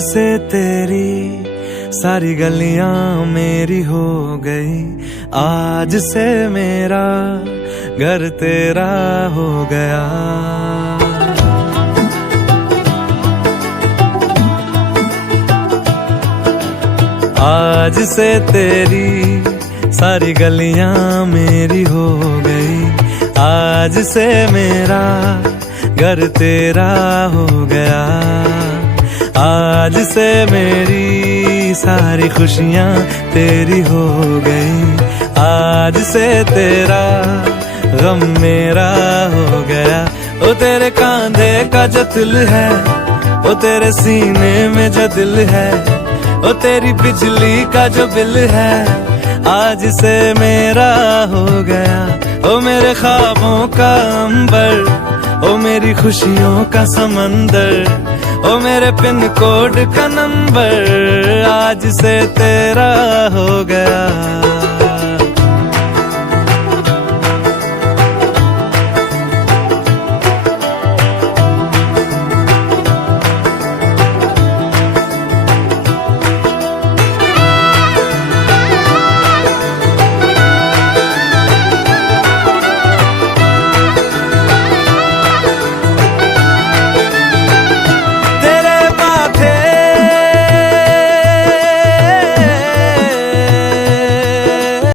से तेरी सारी गलियां मेरी हो गई, आज से मेरा घर तेरा हो गया। आज से तेरी सारी गलियां मेरी हो गई, आज से मेरा घर तेरा हो गया। आज से मेरी सारी खुशियां तेरी हो गई, आज से तेरा गम मेरा हो गया। ओ तेरे कांधे का जो दिल है, ओ तेरे सीने में जो दिल है, ओ तेरी बिजली का जो बिल है, आज से मेरा हो गया। ओ मेरे ख्वाबों का अंबर, ओ मेरी खुशियों का समंदर, ओ मेरे पिन कोड का नंबर, आज से तेरा हो गया।